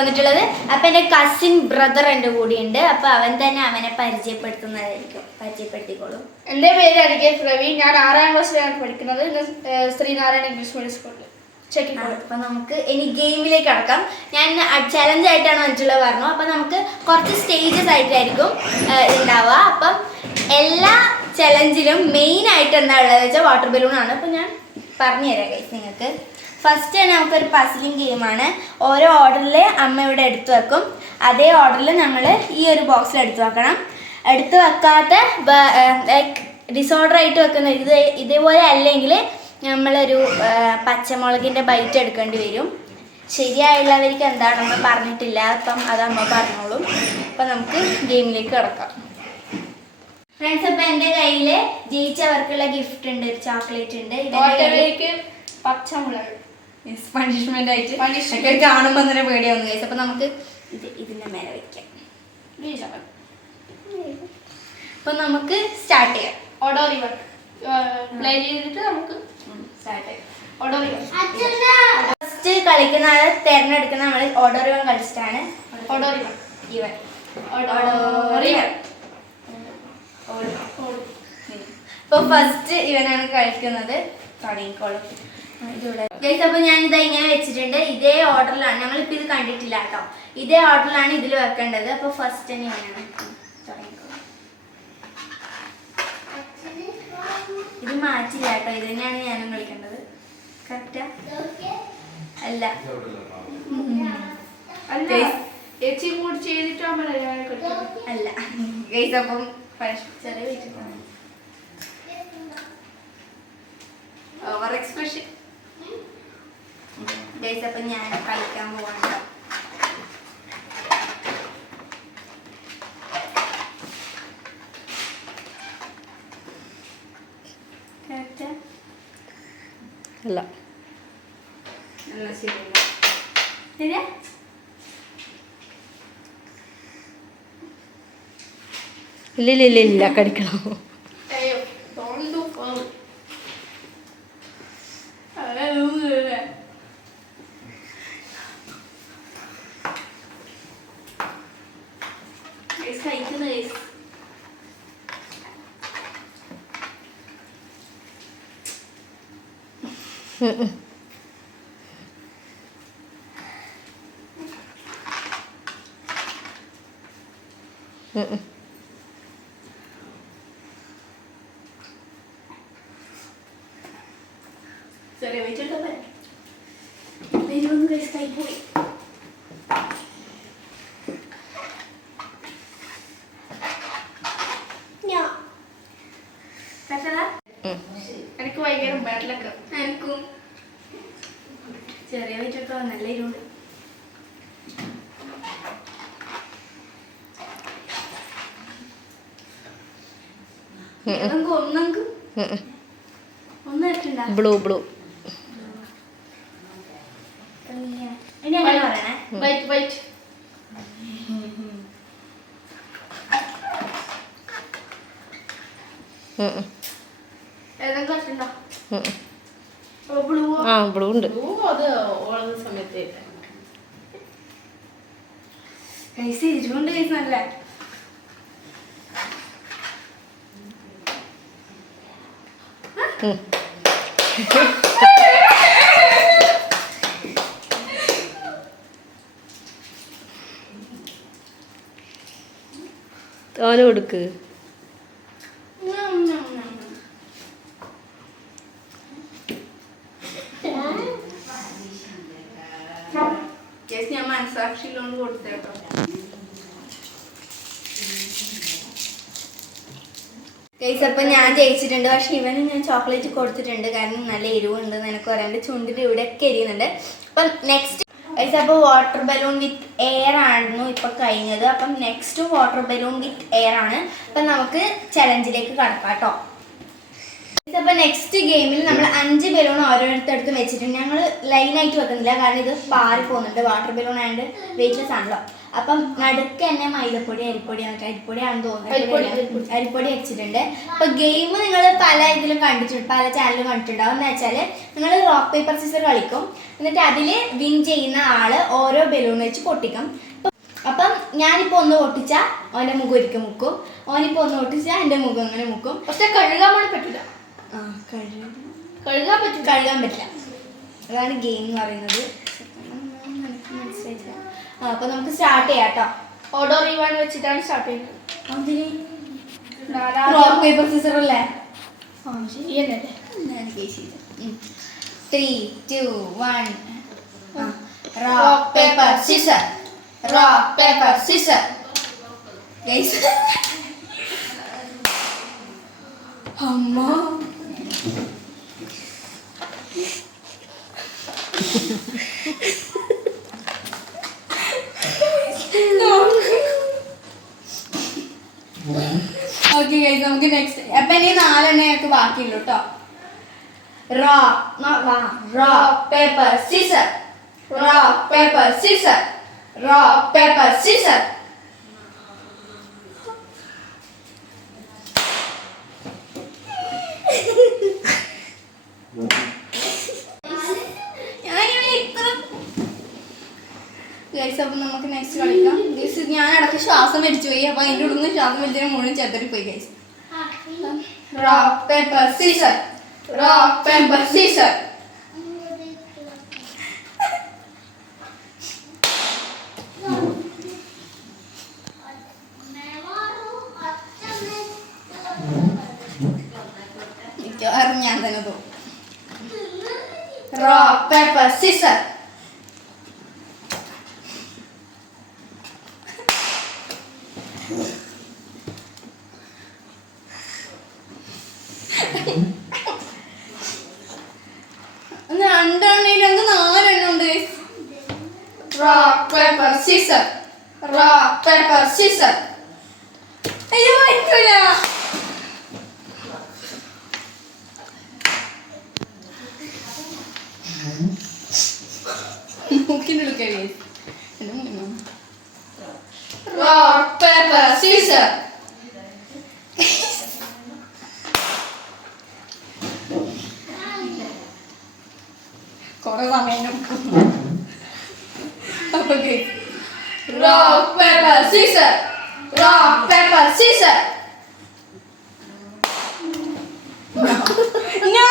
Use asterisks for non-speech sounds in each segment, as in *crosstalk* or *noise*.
വന്നിട്ടുള്ളത്. അപ്പൊ എന്റെ കസിൻ ബ്രദർ എന്റെ കൂടെ ഉണ്ട് അപ്പൊ അവൻ തന്നെ അവനെ പരിചയപ്പെടുത്തുന്നതായിരിക്കും. പരിചയപ്പെടുത്തിക്കോളും. എന്റെ പേര് അരികെ രവി ഞാൻ ആറാം ക്ലാസ്സിലാണ് പഠിക്കുന്നത്. ശ്രീനാരായണ ഇംഗ്ലീഷ് മീഡിയം സ്കൂളിൽ അപ്പൊ നമുക്ക് ഇനി ഗെയിമിലേക്ക് കടക്കാം. ഞാൻ ചലഞ്ച് ആയിട്ടാണ് വന്നിട്ടുള്ളത് പറഞ്ഞു അപ്പൊ നമുക്ക് കുറച്ച് സ്റ്റേജസ് ആയിട്ടായിരിക്കും ഉണ്ടാവുക അപ്പം എല്ലാ ചലഞ്ചിലും മെയിൻ ആയിട്ട് എന്താ ഉള്ളത് വെച്ചാൽ വാട്ടർ ബലൂൺ ആണ്. അപ്പൊ ഞാൻ പറഞ്ഞുതരാം ഗൈസ് നിങ്ങൾക്ക്. ഫസ്റ്റ് നമുക്കൊരു പസിലിംഗ് ഗെയിമാണ് ഓരോ ഓർഡറിൽ അമ്മ ഇവിടെ എടുത്തു വെക്കും. അതേ ഓർഡറിൽ നമ്മൾ ഈ ഒരു ബോക്സിൽ എടുത്തു വെക്കണം. എടുത്തു വെക്കാത്ത ലൈക്ക് ഡിസോർഡർ ആയിട്ട് വെക്കുന്ന ഇത് ഇതേപോലെ അല്ലെങ്കിൽ നമ്മളൊരു പച്ചമുളകിന്റെ ബൈറ്റ് എടുക്കേണ്ടി വരും. ശരിയായുള്ളവർക്ക് എന്താണെന്ന് പറഞ്ഞിട്ടില്ല. അപ്പം അത് അമ്മ പറഞ്ഞോളും. അപ്പം നമുക്ക് ഗെയിമിലേക്ക് കിടക്കാം. ഫ്രണ്ട്സ് അപ്പം എന്റെ കയ്യിൽ ജയിച്ചവർക്കുള്ള ഗിഫ്റ്റ് ഉണ്ട്. ഒരു ചോക്ലേറ്റ് ഉണ്ട്. പച്ചമുളക്. പണിഷ്മെന്റ് ആയിട്ട്. ഒക്കെ കാണുമ്പോൾ തന്നെ പേടിയാവുന്നു കഴിച്ചു അപ്പൊ നമുക്ക് ഇത് ഇതിന്റെ മേലെ വെക്കാം. അപ്പൊ നമുക്ക് സ്റ്റാർട്ട് ചെയ്യാം. ഓടോ റിവർ പ്ലേ ചെയ്തിട്ട് നമുക്ക് സ്റ്റാർട്ട് ചെയ്യാം. ഓടോ റിവർ ഫസ്റ്റ് കളിക്കുന്ന ആളെ തെരഞ്ഞെടുക്കുന്ന നമ്മൾ ഓടോ റിവർ കളിച്ചിട്ടാണ് ഓടോ റിവർ ഇവൻ ഓടോ ഓഡോ റിവർ ഇപ്പൊ ഫസ്റ്റ് ഇവനാണ് കളിക്കുന്നത്. തുടങ്ങിക്കോളും. ഗൈസ് അപ്പൊ ഞാൻ ഇതാ ഇങ്ങനെ വെച്ചിട്ടുണ്ട്. ഇതേ ഓർഡറിലാണ് ഞങ്ങളിപ്പോ ഇത് കണ്ടിട്ടില്ല കേട്ടോ. ഇതേ ഓർഡറിലാണ് ഇതിൽ വെക്കേണ്ടത്. അപ്പൊ ഫസ്റ്റ് തന്നെ ഇങ്ങനെയാണ് ഇത് മാറ്റില്ല കേട്ടോ. ഇത് തന്നെയാണ് ഞാനും കളിക്കേണ്ടത്. കറക്റ്റാ അല്ല. അല്ല ഗൈസ് അപ്പം ചെറിയ ഓവർ എക്സ്പ്രഷൻ ഗൈസ് അപ്പം ഞാൻ കളിക്കാൻ കറക്റ്റാ അല്ല ശരിയാ ഇല്ല ഇല്ല ഇല്ല ഇല്ല കടിക്കണം Mm-mm. Mm-mm. Sorry, wait a minute. I don't guys type it. Blue blue. White white ഉം ഉം. ഏതെങ്കിലും കളിച്ചിട്ടുണ്ടോ ഉം ഉം. ബ്ലൂ ആ ബ്ലൂ ഉണ്ട് അത് ഓളുന്ന സമയത്ത് കൈസ് ഇരുണ്ട് കൈസ് നല്ല ഉം. തോന കൊടുക്ക്. ഞാൻ മനസാക്ഷിയിലോണ്ട് കൊടുത്തേട്ടോ. ഗൈസ് അപ്പൊ ഞാൻ ജയിച്ചിട്ടുണ്ട്. പക്ഷെ ഇവന് ഞാൻ ചോക്ലേറ്റ് കൊടുത്തിട്ടുണ്ട്. കാരണം നല്ല എരിവുണ്ട് എനിക്ക് പറയാൻ ചുണ്ടിൽ ഇവിടെ ഒക്കെ എരിയുന്നുണ്ട്. അപ്പം നെക്സ്റ്റ് ഗൈസ് അപ്പോൾ വാട്ടർ ബലൂൺ വിത്ത് എയർ ആയിരുന്നു ഇപ്പൊ കഴിഞ്ഞത്. അപ്പം next water balloon with air ആണ്. അപ്പം നമുക്ക് ചലഞ്ചിലേക്ക് കടക്കാം കേട്ടോ. അപ്പൊ നെക്സ്റ്റ് ഗെയിമിൽ നമ്മൾ അഞ്ച് ബലൂൺ ഓരോരുത്തടുത്തും വെച്ചിട്ടുണ്ട്. ഞങ്ങൾ ലൈൻ ആയിട്ട് വെക്കുന്നില്ല. കാരണം ഇത് പാറി പോകുന്നുണ്ട്. വാട്ടർ ബലൂൺ ആയതുകൊണ്ട് വെയിറ്റ്ലെസ് ആണല്ലോ. അപ്പം നടുക്ക് തന്നെ മൈദപ്പൊടി അരിപ്പൊടി എന്നിട്ട് അരിപ്പൊടിയാണെന്ന് ആണെന്ന് തോന്നുന്നു. അരിപ്പൊടി വെച്ചിട്ടുണ്ട്. അപ്പൊ ഗെയിം നിങ്ങൾ പല ഇതിലും കണ്ടിട്ടുണ്ട്. പല ചാനലിലും കണ്ടിട്ടുണ്ടാവും എന്ന് വെച്ചാൽ നിങ്ങൾ റോക്ക് പേപ്പർ സിസർ കളിക്കും. എന്നിട്ട് അതിൽ വിൻ ചെയ്യുന്ന ആൾ ഓരോ ബലൂൺ വെച്ച് പൊട്ടിക്കും. അപ്പൊ- ഞാനിപ്പോ ഒന്ന് പൊട്ടിച്ചാൽ ഓന്റെ മുഖം ഒരിക്കൽ മുക്കും. ഓനിപ്പോ ഒന്ന് പൊട്ടിച്ചാൽ എന്റെ മുഖം അങ്ങനെ മുക്കും. പക്ഷെ കഴുകാൻ പറ്റില്ല കഴുകാൻ പറ്റും കഴുകാൻ പറ്റില്ല. അതാണ് ഗെയിം എന്ന് പറയുന്നത്. മനസ്സിലായില്ല ആ അപ്പൊ നമുക്ക് സ്റ്റാർട്ട് ചെയ്യാം കേട്ടോ ഓഡോ റീവാൻ വെച്ചിട്ടാണ് സ്റ്റാർട്ട് ചെയ്യുന്നത്. റോക്ക് പേപ്പർ സിസർ അല്ലേ? Three two one rock paper scissor rock paper scissor അമ്മ. ഓക്കെ ഗൈസ് നമുക്ക് നെക്സ്റ്റ് അപ്പൊ ഇനി നാലെണ്ണ ഞങ്ങൾക്ക് ബാക്കിയുള്ളൂ കേട്ടോ rock rock paper scissor rock paper scissor rock paper scissor അപ്പം നമുക്ക് നെക്സ്റ്റ് കളിക്കാം. ഗൈസ് ഞാൻ ഇടയ്ക്ക് ശ്വാസം മരിച്ചു പോയി. അപ്പൊ അതിന്റെ ഉള്ളിൽ നിന്ന് ശ്വാസം വലിച്ചതിന് മുഴുവൻ ചെതറി പോയി ഗൈസ് റോക്ക് പേപ്പർ തന്നെ തോന്നുന്നു റോക്ക് പേപ്പർ സീസർ രണ്ടെണ്ണയിൽ അങ്ങ് നാലെണ്ണം ഉണ്ട് rock paper scissor rock paper scissor അയ്യോ പറ്റൂല മൂക്കിനെടുക്കേ റോക്ക് പേപ്പർ സീസർ കുറെ സമയം rock paper scissor rock paper scissor no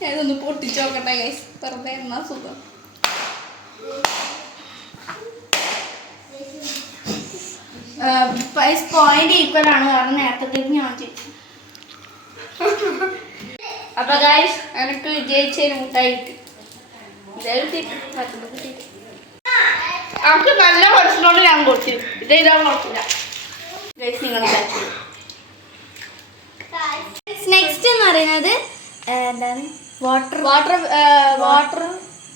ഞാനൊന്ന് പൊട്ടിച്ചു നോക്കട്ടെ ഗൈസ് വെറുതെ എന്നാ സുഖം. പോയിന്റ് ഈക്വൽ ആണ്. കാരണം നേരത്തെ ഞാൻ അപ്പൊ ഗൈസ് എനിക്ക് വിജയിച്ചതിന് മുട്ടായി അവർക്ക് നല്ല മനസ്സിനോട് ഞാൻ കൊടുത്തിരുന്നു. ഇതേ ഇതാണ് കൊടുത്തില്ല ഗൈസ് നിങ്ങൾ നെക്സ്റ്റ് എന്ന് പറയുന്നത് എന്താണ്? Water water water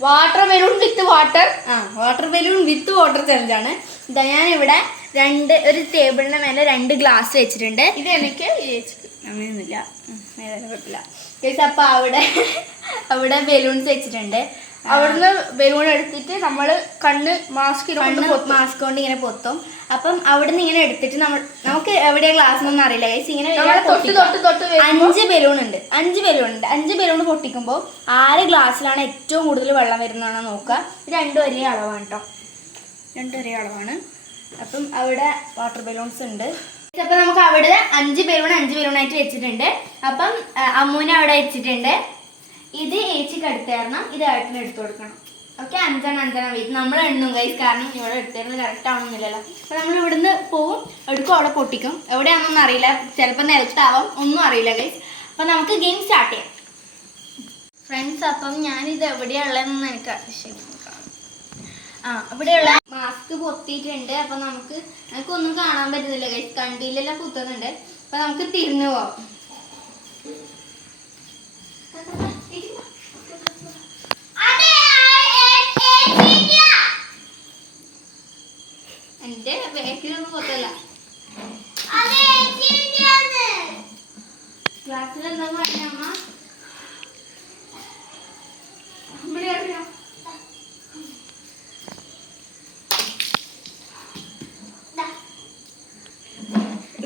water balloon with water ആ water balloon with water challenge ആണ്. ഇതാ ഇവിടെ രണ്ട് ഒരു ടേബിളിന് മേലെ രണ്ട് ഗ്ലാസ് വെച്ചിട്ടുണ്ട്. ഇത് എനിക്ക് അങ്ങനെയൊന്നുമില്ല അപ്പൊ കുഴപ്പമില്ല. അപ്പോൾ അവിടെ അവിടെ ബലൂൺസ് വെച്ചിട്ടുണ്ട്. അവിടുന്ന് ബലൂൺ എടുത്തിട്ട് നമ്മൾ കണ്ണ് മാസ്ക് കണ്ണ് മാസ്ക് കൊണ്ട് ഇങ്ങനെ പൊത്തും. അപ്പം അവിടുന്ന് ഇങ്ങനെ എടുത്തിട്ട് നമ്മൾ നമുക്ക് എവിടെ ഗ്ലാസ് എന്നൊന്നും അറിയില്ല. ഗൈസ് ഇങ്ങനെ അഞ്ച് ബലൂൺ ഉണ്ട്. അഞ്ച് ബലൂൺ ഉണ്ട്. അഞ്ച് ബലൂൺ പൊട്ടിക്കുമ്പോൾ ആറ് ഗ്ലാസ്സിലാണ് ഏറ്റവും കൂടുതൽ വെള്ളം വരുന്നതെന്ന് നോക്കുക. രണ്ട് ഒരേ അളവാണ് കേട്ടോ രണ്ടും ഒരേ അളവാണ്. അപ്പം അവിടെ വാട്ടർ ബലൂൺസ് ഉണ്ട്. അപ്പം നമുക്ക് അവിടെ അഞ്ച് ബലൂൺ അഞ്ച് ബലൂൺ ആയിട്ട് വെച്ചിട്ടുണ്ട്. അപ്പം അമ്മൂനെ അവിടെ വെച്ചിട്ടുണ്ട്. ഇത് ഏച്ചിക്ക് എടുത്തു തരണം ഇത് ഏട്ടന് എടുത്തു കൊടുക്കണം. ഓക്കെ അഞ്ചെണ്ണം അഞ്ചെണ്ണം വീട്ടിൽ നമ്മൾ എണ്ണും കൈസ് കാരണം ഇവിടെ എടുത്തിരുന്നത് കറക്റ്റ് ആവണമെന്നില്ലല്ലോ. അപ്പം നമ്മൾ ഇവിടുന്ന് പോവും എടുക്കും അവിടെ പൊട്ടിക്കും. എവിടെയാണെന്നൊന്നും അറിയില്ല. ചിലപ്പോൾ നിലത്താവാം ഒന്നും അറിയില്ല കൈസ് അപ്പം നമുക്ക് ഗെയിം സ്റ്റാർട്ട് ചെയ്യാം. ഫ്രണ്ട്സ് അപ്പം ഞാനിത് എവിടെയുള്ളതെന്ന് എനിക്ക് ശരി ആ ഇവിടെയുള്ള മാസ്ക് പൊത്തിയിട്ടുണ്ട്. അപ്പം നമുക്ക് നമുക്കൊന്നും കാണാൻ പറ്റുന്നില്ല കൈസ് കണ്ടിയിലെല്ലാം കുത്തുന്നുണ്ട്. അപ്പം നമുക്ക് തിരിഞ്ഞു പോവാം. എന്റെ കൊത്തല്ല ക്ലാസ്സിൽ എന്താ പറഞ്ഞ അമ്മ?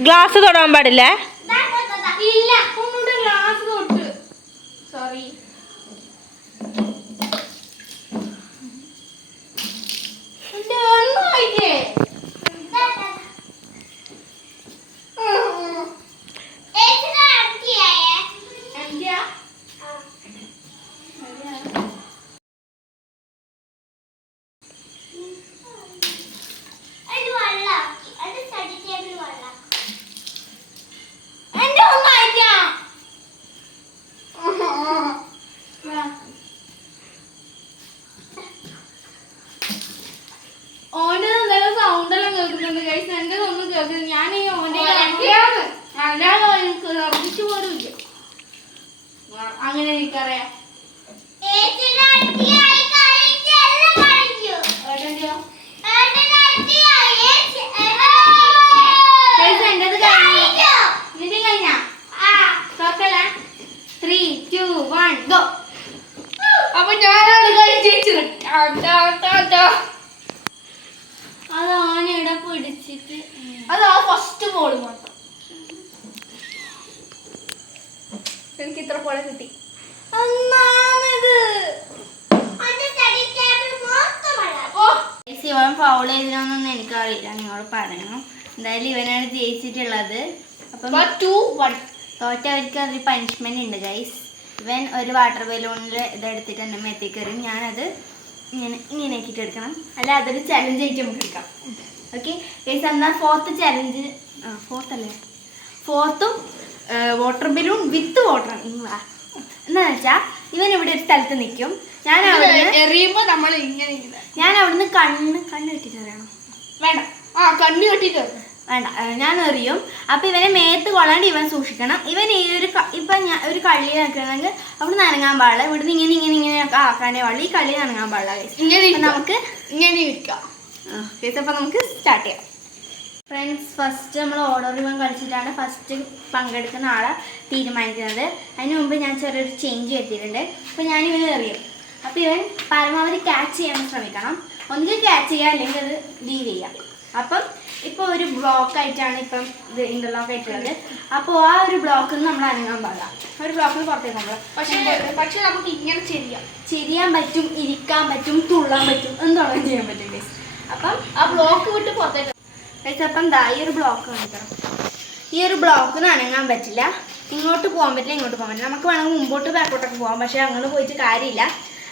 ഗ്ലാസ് തൊടാൻ പാടില്ല ഇല്ല ഒന്നുകൂടെ ഗ്ലാസ് തൊട്ട് സോറി ഒന്നായിക്കേ എന്തിയാ എന്റെ ഒന്നായിക്കാ ഓന്റെ എന്തെങ്കിലും സൗണ്ട് എല്ലാം കേൾക്കുന്നുണ്ട് കഴിച്ച് എന്റെ ഒന്നും കേൾക്കുന്നില്ല ഞാൻ ഈ ഓന്റെ അല്ലാതെ എനിക്ക് ഉറപ്പിച്ചു പോലും ഇല്ല അങ്ങനെ എനിക്കറിയാം ഏട്ടന്റെയോ കഴിച്ച് എന്റേത് കഴിഞ്ഞു നിന്റെ കഴിഞ്ഞ തുറക്കല്ലേ ത്രീ ടു വൺ ഗോ അപ്പൊ ഞാനാണ് കഴിച്ചത് അത് ആനയുടെ പിടിച്ചിട്ട് അത് ആ ഫസ്റ്റ് ബോൾ മാത്രം എനിക്ക് ഇത്ര പോലെ കിട്ടി ഒന്നാമത് ഓ ഇവൻ ഫൗൾ ചെയ്തിനൊന്നും എനിക്കറിയില്ല. നിങ്ങൾ പറയണം. എന്തായാലും ഇവനാണ് ജയിച്ചിട്ടുള്ളത്. അപ്പം ടു വൺ തോറ്റവർക്ക് അതൊരു പണിഷ്മെന്റ് ഉണ്ട് ഗൈസ് ഇവൻ ഒരു വാട്ടർ ബലൂണിൽ ഇതെടുത്തിട്ട് എന്റെ എത്തിക്കറിയും കയറി. ഞാനത് ഇങ്ങനെ ഇങ്ങനെ ആക്കിയിട്ട് എടുക്കണം. അല്ല അതൊരു ചലഞ്ച് ആയിട്ട് നമുക്ക് എടുക്കാം. ഓക്കെ ഗൈസ് എന്നാൽ ഫോർത്ത് ചലഞ്ച് ആ ഫോർത്ത് അല്ലേ? ഫോർത്തും വാട്ടർ ബലൂൺ വിത്ത് വാട്ടർ എന്നാന്ന് വെച്ചാൽ ഇവൻ ഇവിടെ ഒരു സ്ഥലത്ത് നിൽക്കും. ഞാൻ അവിടുന്ന് എറിയുമ്പോ നമ്മൾ ഇങ്ങനെ ഞാൻ അവിടുന്ന് കണ്ണ് കണ്ണ് കെട്ടിട്ട് അറിയണം വേണ്ട. ആ കണ്ണ് കെട്ടിട്ട് വേണ്ട. ഞാൻ എറിയും. അപ്പൊ ഇവനെ മേത്ത് കൊള്ളാണ്ട് ഇവൻ സൂക്ഷിക്കണം. ഇവൻ ഈ ഒരു ഇപ്പൊ ഞാൻ ഒരു കള്ളി നിൽക്കണമെങ്കിൽ അവിടെ നനങ്ങാൻ പാടില്ല. ഇവിടുന്ന് ഇങ്ങനെ ഇങ്ങനെ ഇങ്ങനെ ആക്കാനേ പാടില്ല ഈ കള്ളി നനങ്ങാൻ പാടില്ല. ഇങ്ങനെ നമുക്ക് ഇങ്ങനെ ഇരിക്കാം. അപ്പൊ നമുക്ക് സ്റ്റാർട്ട് ചെയ്യാം. ഫ്രണ്ട്സ് ഫസ്റ്റ് നമ്മൾ ഓർഡർ ഇവൻ കളിച്ചിട്ടാണ് ഫസ്റ്റ് പങ്കെടുക്കുന്ന ആളെ തീരുമാനിക്കുന്നത്. അതിന് മുമ്പ് ഞാൻ ചെറിയൊരു ചേഞ്ച് വരുത്തിയിട്ടുണ്ട്. അപ്പോൾ ഞാൻ ഇവന് എറിയും. അപ്പോൾ ഇവൻ പരമാവധി ക്യാച്ച് ചെയ്യാൻ ശ്രമിക്കണം. ഒന്നുകിൽ ക്യാച്ച് ചെയ്യുക അല്ലെങ്കിൽ അത് ലീവ് ചെയ്യാം അപ്പം ഇപ്പോൾ ഒരു ബ്ലോക്ക് ആയിട്ടാണ് ഇപ്പം ഇത് ഇന്റർലോക്ക് ആയിട്ടുള്ളത്. അപ്പോൾ ആ ഒരു ബ്ലോക്കിൽ നിന്ന് നമ്മൾ അനങ്ങാൻ പാടില്ല. ഒരു ബ്ലോക്കിൽ പുറത്തേക്ക് നമ്മൾ പക്ഷേ പക്ഷേ നമുക്ക് ഇങ്ങനെ ചെരിയാം ചെരിയാൻ പറ്റും ഇരിക്കാൻ പറ്റും തുള്ളാൻ പറ്റും എന്തോളം ചെയ്യാൻ പറ്റും guys. അപ്പം ആ ബ്ലോക്ക് വിട്ട് പുറത്തേക്ക്. ഗൈസ് അപ്പം ദാ ഈ ഒരു ബ്ലോക്ക് കാണിക്കണം ഈ ഒരു ബ്ലോക്കിന് അനങ്ങാൻ പറ്റില്ല. ഇങ്ങോട്ട് പോകാൻ പറ്റില്ല ഇങ്ങോട്ട് പോകാൻ പറ്റില്ല. നമുക്ക് വേണമെങ്കിൽ മുമ്പോട്ട് ബാക്കോട്ടൊക്കെ പോകാം. പക്ഷേ അങ്ങോട്ട് പോയിട്ട് കാര്യമില്ല.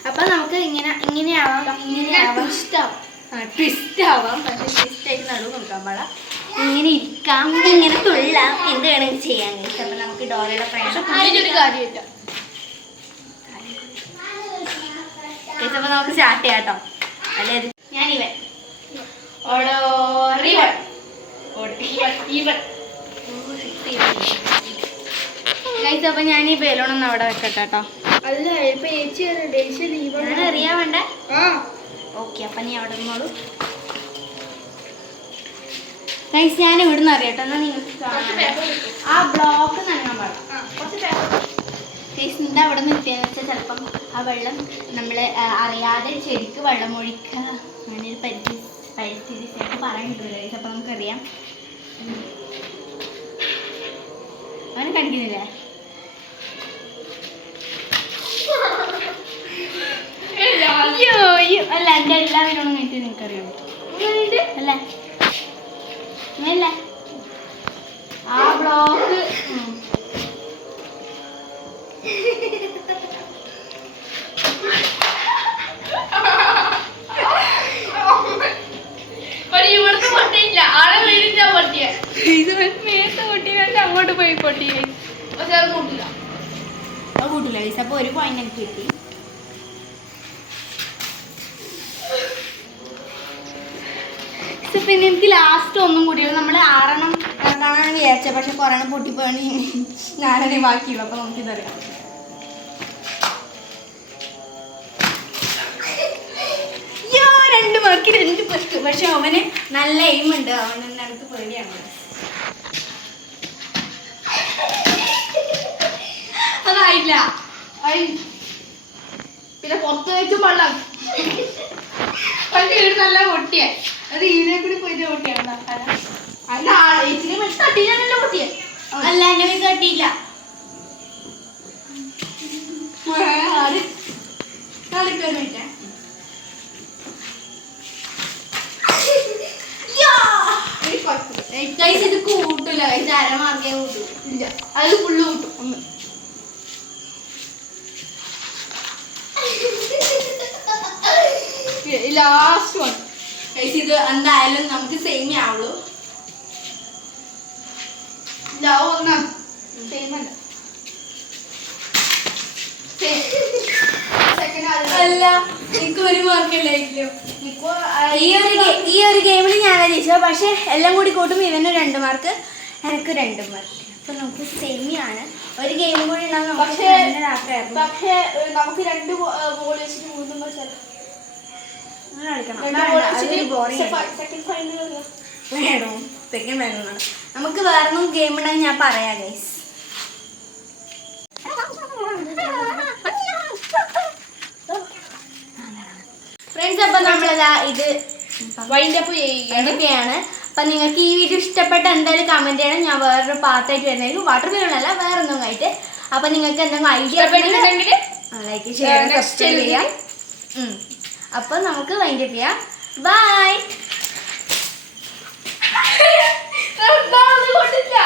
അപ്പം നമുക്ക് ഇങ്ങനെ ഇങ്ങനെ ആവാം ഇങ്ങനെ ആവാം. ഇഷ്ടമാവും ട്വിസ്റ്റ് ആവാം. പക്ഷെ ട്വിസ്റ്റ് ആയിട്ട് നടുവ് കൊടുക്കാൻ പാടാം ഇങ്ങനെ ഇരിക്കാം ഇങ്ങനെ തുള്ളാം. എന്ത് വേണമെങ്കിൽ ചെയ്യാൻ ഗൈസ് അപ്പൊ നമുക്ക് ഡോറയുടെ പ്രയാസം കാര്യമില്ല അപ്പം നമുക്ക് സ്റ്റാർട്ട് ചെയ്യാം കേട്ടോ അല്ലേ? ഇത് ഞാനിവൻ ഓടോറിവൻ ഇവൻ അപ്പം ഞാൻ ഈ ബലൂണൊന്ന് അവിടെ വെക്കട്ടെ കേട്ടോ അല്ല ഇപ്പൊ ചേച്ചി ഡേശി ലീവ് അറിയാൻ വേണ്ട? ആ. ഓക്കെ അപ്പൊ നീ അവിടെ നിന്നോളൂ. ഗൈസ് ഞാൻ ഇവിടുന്ന് അറിയട്ടെ. എന്നാൽ നിങ്ങൾക്ക് ആ ബ്ലോക്ക് നൽകാൻ പാടില്ല ഗൈസ് എന്താ അവിടെ നിർത്തിയെന്ന് വെച്ചാൽ ചിലപ്പം ആ വെള്ളം നമ്മൾ അറിയാതെ ചെടിക്ക് വെള്ളം ഒഴിക്കുക അങ്ങനെയൊരു പരിസ്ഥിതി പരിസ്ഥിതി ചേട്ടൻ പറയുന്നുണ്ട് ഗൈസ് അപ്പം നമുക്കറിയാം. അവനെ കടിക്കുന്നില്ലേ? അയ്യോ അയ്യോ അല്ല എന്റെ നിനക്കറിയാം അല്ല. ആ ബ്ലോക്ക്. പൊട്ടിയില്ല. ഇത് മേത്ത് പൊട്ടി അങ്ങോട്ട് പോയി പൊട്ടിയായി. പക്ഷെ അത് കൂട്ടില്ല കൂട്ടില്ല. അപ്പോൾ ഒരു പോയിന്റ് എനിക്ക് കിട്ടി. പിന്നെ എനിക്ക് ലാസ്റ്റ് ഒന്നും കൂടി നമ്മൾ ആറെണ്ണം കാണാൻ വിചാരിച്ചത് പക്ഷെ കൊറോണ പൊട്ടിപ്പോയി. പൊട്ടിപ്പോയാണ് ബാക്കിയുള്ളു. അപ്പോൾ നമുക്കിതറിയാം. അയ്യോ രണ്ട് മാർക്ക് രണ്ട് പറ്റും പക്ഷെ അവന് നല്ല എയിം ഉണ്ട്. അവന് എനിക്ക് പേടിയാണ് അതായില്ല ആയി. പിന്നെ പുറത്ത് വെച്ചും വെള്ളം. പണ്ട് ഇവിടെ നല്ല പൊട്ടിയെ. അത് ഇതിനെ കൂടി പോയിട്ട് പൊട്ടിയാണ് അല്ല ഇതിനെ വെച്ച് പൊട്ടിയെ. അല്ല എന്നെ ഇത് തട്ടിയില്ല. ഇത് കൂട്ടില്ല ഗൈസ് അരമാർക്കേ കൂട്ടു. ഇല്ല. അത് ഫുള്ള് കൂട്ടും. എന്തായാലും നമുക്ക് സെയിം ആവുള്ളൂ. ഒന്നാ സെയിം അല്ല. അല്ല എനിക്ക് ഒരു മാർക്കില്ലായിരിക്കും ഈ ഒരു ഈ ഒരു ഗെയിമിൽ ഞാൻ ജയിച്ചു പക്ഷെ എല്ലാം കൂടി കൂട്ടും ഇവന് രണ്ട് മാർക്ക് എനിക്ക് രണ്ട് മാർക്ക് അപ്പൊ നമുക്ക് സെമി ആണ്. ഒരു ഗെയിം കൂടി ഉണ്ടാവും നമുക്ക് പക്ഷേ. പക്ഷേ നമുക്ക് രണ്ട് ബോൾ വെച്ചിട്ട് മൂന്നും നമുക്ക് വേറൊന്നും ഗെയിം ഉണ്ടെങ്കിൽ ഞാൻ പറയാം ഗൈസ് ഫ്രണ്ട്സ് അപ്പൊ നമ്മളിതാ ഇത് വൈൻഡ് അപ്പ് ചെയ്യുകയാണ്. അപ്പൊ നിങ്ങൾക്ക് ഈ വീഡിയോ ഇഷ്ടപ്പെട്ട എന്തായാലും കമന്റ് ചെയ്യണം. ഞാൻ വേറൊരു പാത്തായിട്ട് വരുന്നതായിരിക്കും. വാട്ടർ ബലൂണല്ല വേറെ ഒന്നും ആയിട്ട് അപ്പൊ നിങ്ങൾക്ക് എന്തെങ്കിലും ഐഡിയ ഉണ്ടെങ്കിൽ ലൈക്ക് ചെയ്യാം. അപ്പൊ നമുക്ക് വൈൻഡപ്പ് ചെയ്യാം. ബായ് *laughs* കൊണ്ടില്ല